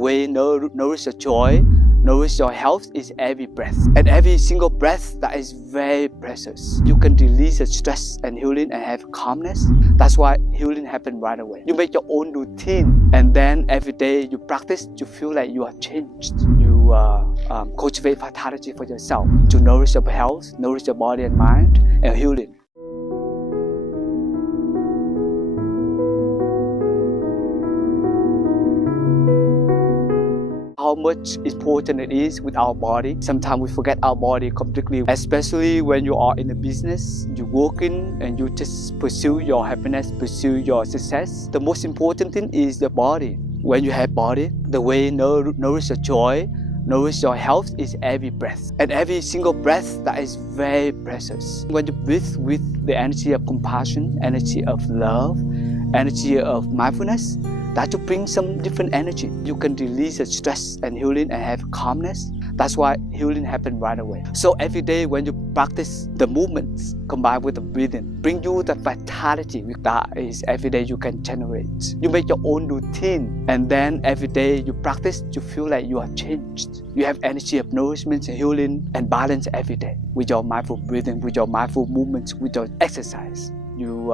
way nourish your joy, nourish your health is every breath. And every single breath that is very precious. You can release the stress and healing and have calmness. That's why healing happens right away. You make your own routine, and then every day you practice, you feel like you are changed. You cultivate vitality for yourself to nourish your health, nourish your body and mind, and healing. How much important it is with our body. Sometimes we forget our body completely, especially when you are in a business, you're working and you just pursue your happiness, pursue your success. The most important thing is the body. When you have body, the way nourish your joy, nourish your health is every breath. And every single breath that is very precious. When you breathe with the energy of compassion, energy of love, energy of mindfulness, that will bring some different energy. You can release the stress and healing and have calmness. That's why healing happens right away. So every day when you practice the movements combined with the breathing, bring you the vitality that is every day you can generate. You make your own routine, and then every day you practice, you feel like you are changed. You have energy of nourishment, healing, and balance every day with your mindful breathing, with your mindful movements, with your exercise. You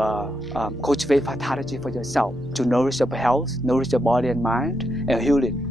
cultivate vitality for yourself to nourish your health, nourish your body and mind, and healing.